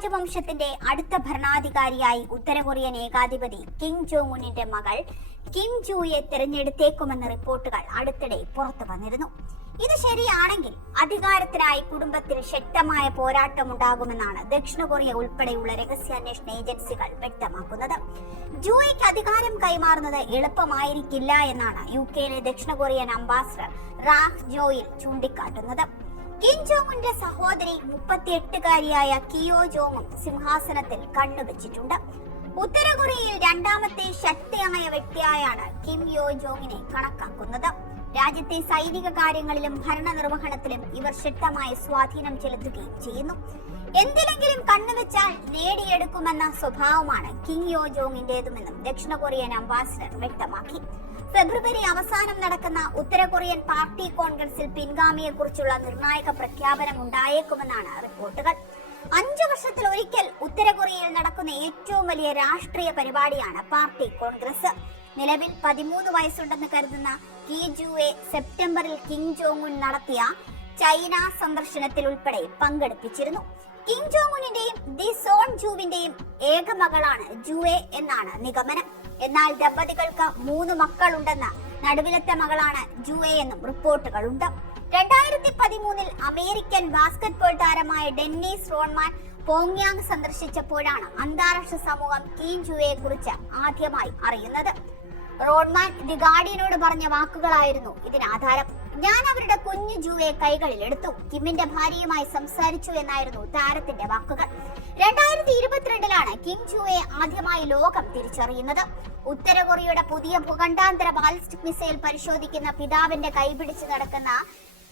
രാജവംശത്തിന്റെ അടുത്ത ഭരണാധികാരിയായി ഉത്തര Korean ഏകാധിപതി Kim Jong ഉന്നിന്റെ മകൾ കിം ജൂയെ തിരഞ്ഞെടുത്തേക്കുമെന്ന റിപ്പോർട്ടുകൾ അടുത്തിടെ പുറത്തു വന്നിരുന്നു. ഇത് ശരിയാണെങ്കിൽ അധികാരത്തിനായി കുടുംബത്തിൽ ശക്തമായ പോരാട്ടമുണ്ടാകുമെന്നാണ് ദക്ഷിണ കൊറിയ ഉൾപ്പെടെയുള്ള രഹസ്യാന്വേഷണ ഏജൻസികൾ വ്യക്തമാക്കുന്നത്. ജൂയ്ക്ക് അധികാരം കൈമാറുന്നത് എളുപ്പമായിരിക്കില്ല എന്നാണ് യുകെയിലെ ദക്ഷിണ കൊറിയൻ അംബാസഡർ റാഹ് ജോയിൽ ചൂണ്ടിക്കാട്ടുന്നത്. കിം ജോങ് ഉന്റെ സഹോദരി 38-കാരിയായ കിയോ ജോങ്ങും സിംഹാസനത്തിൽ കണ്ണുവച്ചിട്ടുണ്ട്. ഉത്തര കൊറിയയിൽ രണ്ടാമത്തെ ശക്തിയായ വ്യക്തിയായാണ് കിം യോ ജോങ്ങിനെ കണക്കാക്കുന്നത്. രാജ്യത്തെ സൈനിക കാര്യങ്ങളിലും ഭരണനിർവഹണത്തിലും ഇവർ ശക്തമായ സ്വാധീനം ചെലുത്തുകയും ചെയ്യുന്നു. എന്തിലെങ്കിലും കണ്ണുവെച്ചാൽ നേടിയെടുക്കുമെന്ന സ്വഭാവമാണ് കിം യോ ജോങ്ങിന്റേതുമെന്നും ദക്ഷിണ കൊറിയൻ അംബാസഡർ വ്യക്തമാക്കി. ഫെബ്രുവരി അവസാനം നടക്കുന്ന ഉത്തര കൊറിയൻ പാർട്ടി കോൺഗ്രസിൽ പിൻഗാമിയെക്കുറിച്ചുള്ള നിർണായക പ്രഖ്യാപനം ഉണ്ടായേക്കുമെന്നാണ് റിപ്പോർട്ടുകൾ. 5 വർഷത്തിൽ ഒരിക്കൽ ഉത്തര കൊറിയയിൽ നടക്കുന്ന ഏറ്റവും വലിയ രാഷ്ട്രീയ പരിപാടിയാണ് പാർട്ടി കോൺഗ്രസ്. നിലവിൽ 13 വയസ്സുണ്ടെന്ന് കരുതുന്ന കി ജൂയെ സെപ്റ്റംബറിൽ കിം ജോങ് ഉൻ നടത്തിയ ചൈന സന്ദർശനത്തിൽ ഉൾപ്പെടെ പങ്കെടുപ്പിച്ചിരുന്നു. കിം ജോങ് ഉന്നിന്റെയും ദി സോൺ ജൂവിന്റെയും ഏക മകളാണ് ജൂയെ എന്നാണ് നിഗമനം. എന്നാൽ ദമ്പതികൾക്ക് 3 മക്കളുണ്ടെന്ന നടുവിലത്തെ മകളാണ് ജൂയെ എന്നും റിപ്പോർട്ടുകളുണ്ട്. 2013 അമേരിക്കൻ ബാസ്കറ്റ്ബോൾ താരമായ ഡെന്നിസ് റോഡ്മാൻ പോങ്യാങ് സന്ദർശിച്ചപ്പോഴാണ് അന്താരാഷ്ട്ര സമൂഹം കിം ജൂയെ കുറിച്ച് ആദ്യമായി അറിയുന്നത്. റോഡ്മാൻ ദി ഗാർഡിയനോട് പറഞ്ഞ വാക്കുകളായിരുന്നു ഇതിനാധാരം. ഞാൻ അവരുടെ കുഞ്ഞു ജൂയെ കൈകളിൽ എടുത്തു, കിമ്മിന്റെ ഭാര്യയുമായി സംസാരിച്ചു എന്നായിരുന്നു താരത്തിന്റെ വാക്കുകൾ. 2022 കിം ജൂയെ ആദ്യമായി ലോകം തിരിച്ചറിയുന്നത്. ഉത്തര കൊറിയയുടെ പുതിയ ഭൂഖണ്ഡാന്തര ബാലിസ്റ്റിക് മിസൈൽ പരിശോധിക്കുന്ന പിതാവിന്റെ കൈപിടിച്ച് നടക്കുന്ന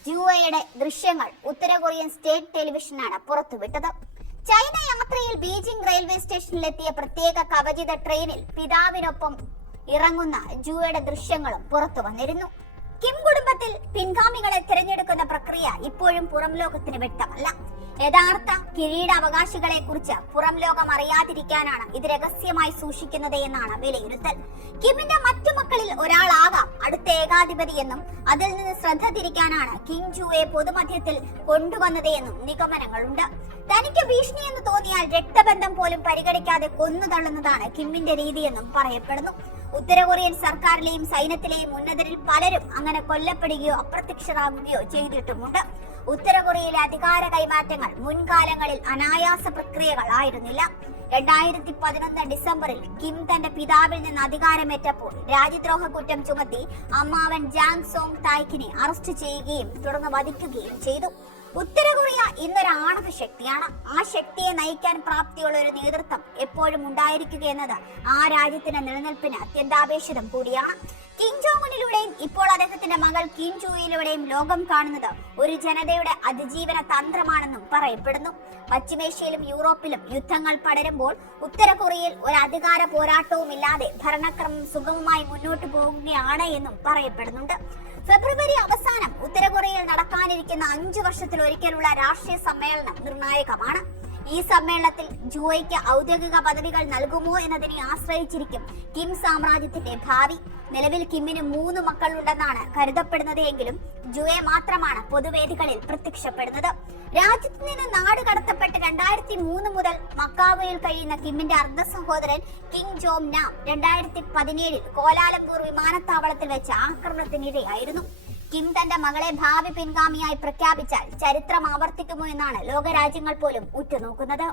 ജൂയയുടെ ദൃശ്യങ്ങൾ ഉത്തര കൊറിയൻ സ്റ്റേറ്റ് ടെലിവിഷനാണ് പുറത്തുവിട്ടത്. ചൈന യാത്രയിൽ ബീജിംഗ് റെയിൽവേ സ്റ്റേഷനിലെത്തിയ പ്രത്യേക കവചിത ട്രെയിനിൽ പിതാവിനൊപ്പം ഇറങ്ങുന്ന ജൂയയുടെ ദൃശ്യങ്ങളും പുറത്തു വന്നിരുന്നു. കിം കുടുംബത്തിൽ പിൻഗാമികളെ തിരഞ്ഞെടുക്കുന്ന പ്രക്രിയ ഇപ്പോഴും പുറം ലോകത്തിന് വ്യക്തമല്ല. യഥാർത്ഥ കിരീടാവകാശികളെ കുറിച്ച് പുറം ലോകം അറിയാതിരിക്കാനാണ് ഇത് രഹസ്യമായി സൂക്ഷിക്കുന്നത് എന്നാണ് വിലയിരുത്തൽ. കിമ്മിന്റെ മറ്റു മക്കളിൽ ഒരാളാകാം അടുത്ത ഏകാധിപതി എന്നും അതിൽ നിന്ന് ശ്രദ്ധ തിരിക്കാനാണ് കിം ജൂയെ പൊതുമധ്യത്തിൽ കൊണ്ടുവന്നത് എന്നും നിഗമനങ്ങളുണ്ട്. തനിക്ക് ഭീഷണിയെന്ന് തോന്നിയാൽ രക്തബന്ധം പോലും പരിഗണിക്കാതെ കൊന്നു തള്ളുന്നതാണ് കിമ്മിന്റെ രീതിയെന്നും പറയപ്പെടുന്നു. ഉത്തര കൊറിയൻ സർക്കാരിലെയും സൈന്യത്തിലെയും ഉന്നതരിൽ പലരും അങ്ങനെ കൊല്ലപ്പെടുകയോ അപ്രത്യക്ഷരാകുകയോ ചെയ്തിട്ടുമുണ്ട്. ഉത്തര കൊറിയയിലെ അധികാര കൈമാറ്റങ്ങൾ മുൻകാലങ്ങളിൽ അനായാസ പ്രക്രിയകൾ ആയിരുന്നില്ല. 2011 ഡിസംബറിൽ കിം തന്റെ പിതാവിൽ നിന്ന് അധികാരമേറ്റപ്പോൾ രാജ്യദ്രോഹ കുറ്റം ചുമത്തി അമ്മാവൻ ജാങ് സോങ് തായ്ക്കിനെ അറസ്റ്റ് ചെയ്യുകയും തുടർന്ന് വധിക്കുകയും ചെയ്തു. ഉത്തര കൊറിയ ഇന്നൊരു ആണവ ശക്തിയാണ്. ആ ശക്തിയെ നയിക്കാൻ പ്രാപ്തിയുള്ള ഒരു നേതൃത്വം എപ്പോഴും ഉണ്ടായിരിക്കുക എന്നത് ആ രാജ്യത്തിന്റെ നിലനിൽപ്പിന് അത്യന്താപേക്ഷിതം കൂടിയാണ്. കിം ജോങ് ഉന്നിലൂടെയും ഇപ്പോൾ അദ്ദേഹത്തിന്റെ മകൾ കിം ജൂയിലൂടെയും ലോകം കാണുന്നത് ഒരു ജനതയുടെ അതിജീവന തന്ത്രമാണെന്നും പറയപ്പെടുന്നു. പശ്ചിമേഷ്യയിലും യൂറോപ്പിലും യുദ്ധങ്ങൾ പടരുമ്പോൾ ഉത്തര കൊറിയയിൽ ഒരു അധികാര പോരാട്ടവും ഇല്ലാതെ ഭരണക്രമം സുഗമമായി മുന്നോട്ട് പോകുകയാണ് എന്നും പറയപ്പെടുന്നുണ്ട്. ഫെബ്രുവരി അവസാനം ഉത്തര കൊറിയയിൽ നടക്കാനിരിക്കുന്ന 5 വർഷത്തിൽ ഒരിക്കലുള്ള രാഷ്ട്രീയ സമ്മേളനം നിർണായകമാണ്. ഈ സമ്മേളനത്തിൽ ജൂയ്ക്ക് ഔദ്യോഗിക പദവികൾ നൽകുമോ എന്നതിനെ ആശ്രയിച്ചിരിക്കും കിം സാമ്രാജ്യത്തിന്റെ ഭാവി. നിലവിൽ കിമ്മിന് 3 മക്കളുണ്ടെന്നാണ് കരുതപ്പെടുന്നത് എങ്കിലും ജൂയെ മാത്രമാണ് പൊതുവേദികളിൽ പ്രത്യക്ഷപ്പെടുന്നത്. രാജ്യത്ത് നിന്ന് നാട് കടത്തപ്പെട്ട് 2003 മുതൽ മക്കാവോയിൽ കഴിയുന്ന കിമ്മിന്റെ അർദ്ധ സഹോദരൻ കിം ജോം നാം 2017 കോലാലംപൂർ വിമാനത്താവളത്തിൽ വെച്ച് ആക്രമണത്തിനിരയായിരുന്നു. കിം തന്റെ മകളെ ഭാവി പിൻഗാമിയായി പ്രഖ്യാപിച്ചാൽ ചരിത്രം ആവർത്തിക്കുമോ എന്നാണ് ലോകരാജ്യങ്ങൾ പോലും ഉറ്റുനോക്കുന്നത്.